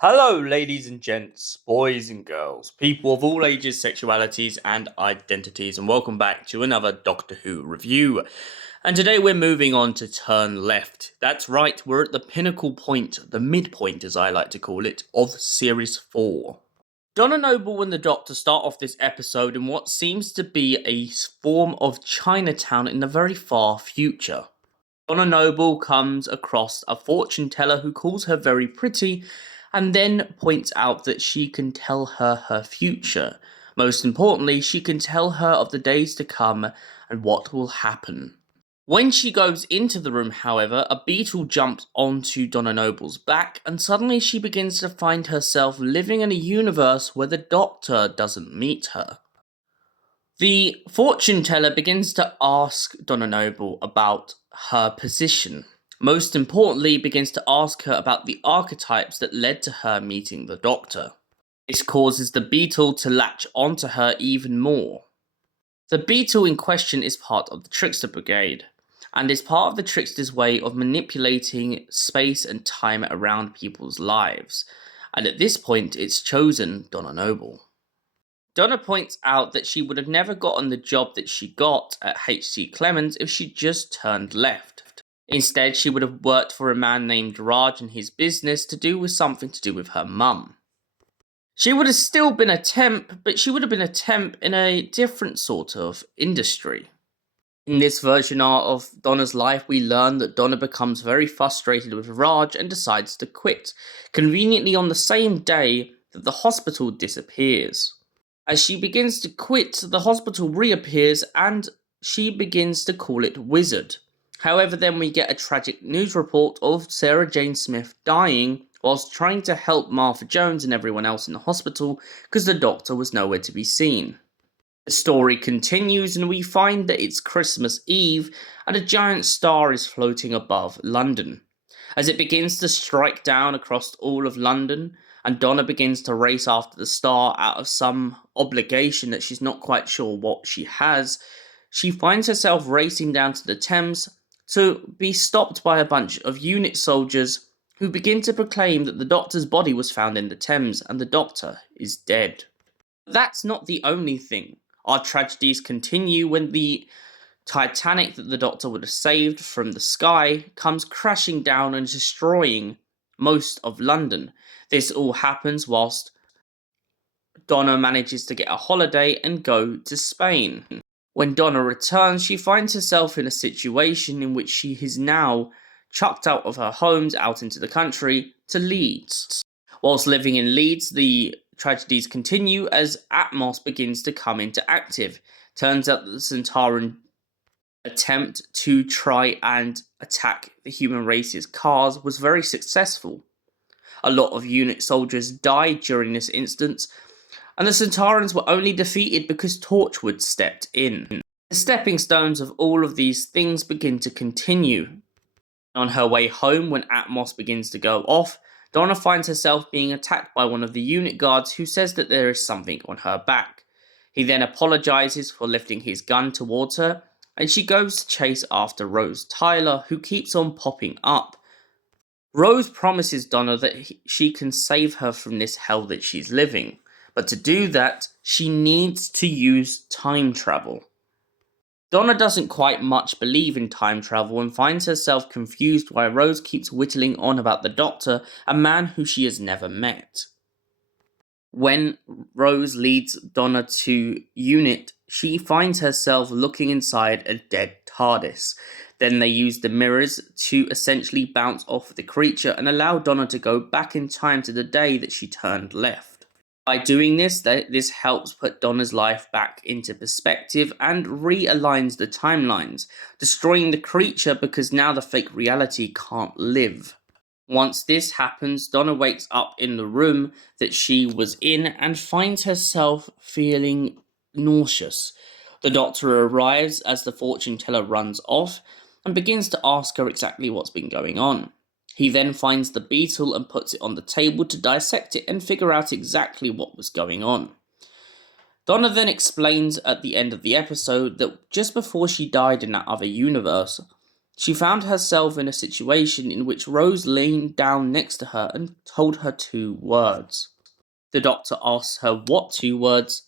Hello, ladies and gents, boys and girls, people of all ages, sexualities, and identities, and welcome back to another Doctor Who review. And today we're moving on to Turn Left. That's right, we're at the pinnacle point, the midpoint as I like to call it, of Series 4. Donna Noble and the Doctor start off this episode in what seems to be a form of Chinatown in the very far future. Donna Noble comes across a fortune teller who calls her very pretty, and then points out that she can tell her future. Most importantly, she can tell her of the days to come and what will happen. When she goes into the room, however, a beetle jumps onto Donna Noble's back, and suddenly she begins to find herself living in a universe where the Doctor doesn't meet her. The fortune teller begins to ask Donna Noble about her position. Most importantly, begins to ask her about the archetypes that led to her meeting the Doctor. This causes the beetle to latch onto her even more. The beetle in question is part of the Trickster Brigade, and is part of the Trickster's way of manipulating space and time around people's lives, and at this point it's chosen Donna Noble. Donna points out that she would have never gotten the job that she got at H.C. Clemens if she just turned left. Instead, she would have worked for a man named Raj and his business to do with something to do with her mum. She would have still been a temp, but she would have been a temp in a different sort of industry. In this version of Donna's life, we learn that Donna becomes very frustrated with Raj and decides to quit, conveniently on the same day that the hospital disappears. As she begins to quit, the hospital reappears and she begins to call it Wizard. However, then we get a tragic news report of Sarah Jane Smith dying whilst trying to help Martha Jones and everyone else in the hospital because the Doctor was nowhere to be seen. The story continues and we find that it's Christmas Eve and a giant star is floating above London. As it begins to strike down across all of London, and Donna begins to race after the star out of some obligation that she's not quite sure what she has, she finds herself racing down to the Thames to be stopped by a bunch of unit soldiers who begin to proclaim that the Doctor's body was found in the Thames and the Doctor is dead. But that's not the only thing. Our tragedies continue when the Titanic that the Doctor would have saved from the sky comes crashing down and destroying most of London. This all happens whilst Donna manages to get a holiday and go to Spain. When Donna returns, she finds herself in a situation in which she is now chucked out of her homes out into the country to Leeds. Whilst living in Leeds, the tragedies continue as Atmos begins to come into active. Turns out that the Centauran attempt to try and attack the human race's cars was very successful. A lot of unit soldiers died during this instance, and the Centaurans were only defeated because Torchwood stepped in. The stepping stones of all of these things begin to continue. On her way home, when Atmos begins to go off, Donna finds herself being attacked by one of the unit guards who says that there is something on her back. He then apologizes for lifting his gun towards her, and she goes to chase after Rose Tyler, who keeps on popping up. Rose promises Donna that she can save her from this hell that she's living. But to do that, she needs to use time travel. Donna doesn't quite much believe in time travel and finds herself confused why Rose keeps whittling on about the Doctor, a man who she has never met. When Rose leads Donna to Unit, she finds herself looking inside a dead TARDIS. Then they use the mirrors to essentially bounce off the creature and allow Donna to go back in time to the day that she turned left. By doing this, this helps put Donna's life back into perspective and realigns the timelines, destroying the creature because now the fake reality can't live. Once this happens, Donna wakes up in the room that she was in and finds herself feeling nauseous. The Doctor arrives as the fortune teller runs off and begins to ask her exactly what's been going on. He then finds the beetle and puts it on the table to dissect it and figure out exactly what was going on. Donna then explains at the end of the episode that just before she died in that other universe, she found herself in a situation in which Rose leaned down next to her and told her 2 words. The Doctor asks her what 2 words,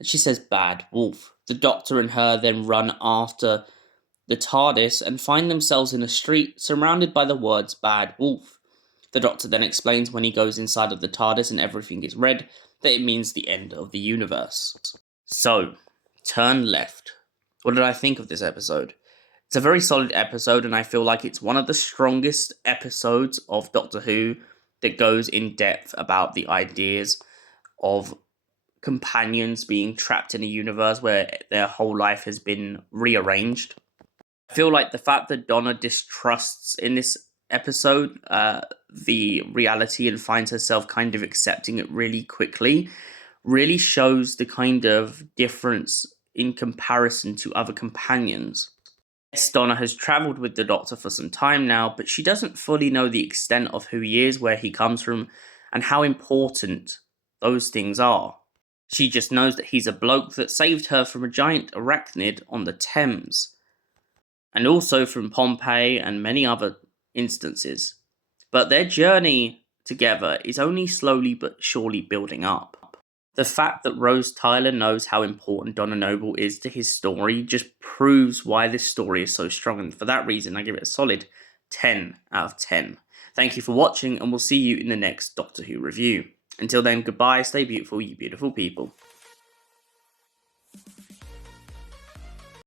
and she says bad wolf. The Doctor and her then run after the TARDIS and find themselves in a street surrounded by the words bad wolf. The Doctor then explains when he goes inside of the TARDIS and everything is red, that it means the end of the universe. So, turn left. What did I think of this episode? It's a very solid episode, and I feel like it's one of the strongest episodes of Doctor Who that goes in depth about the ideas of companions being trapped in a universe where their whole life has been rearranged. I feel like the fact that Donna distrusts in this episode the reality and finds herself kind of accepting it really quickly really shows the kind of difference in comparison to other companions. Yes, Donna has travelled with the Doctor for some time now, but she doesn't fully know the extent of who he is, where he comes from, and how important those things are. She just knows that he's a bloke that saved her from a giant arachnid on the Thames, and also from Pompeii and many other instances. But their journey together is only slowly but surely building up. The fact that Rose Tyler knows how important Donna Noble is to his story just proves why this story is so strong, and for that reason I give it a solid 10 out of 10. Thank you for watching, and we'll see you in the next Doctor Who review. Until then, goodbye, stay beautiful, you beautiful people.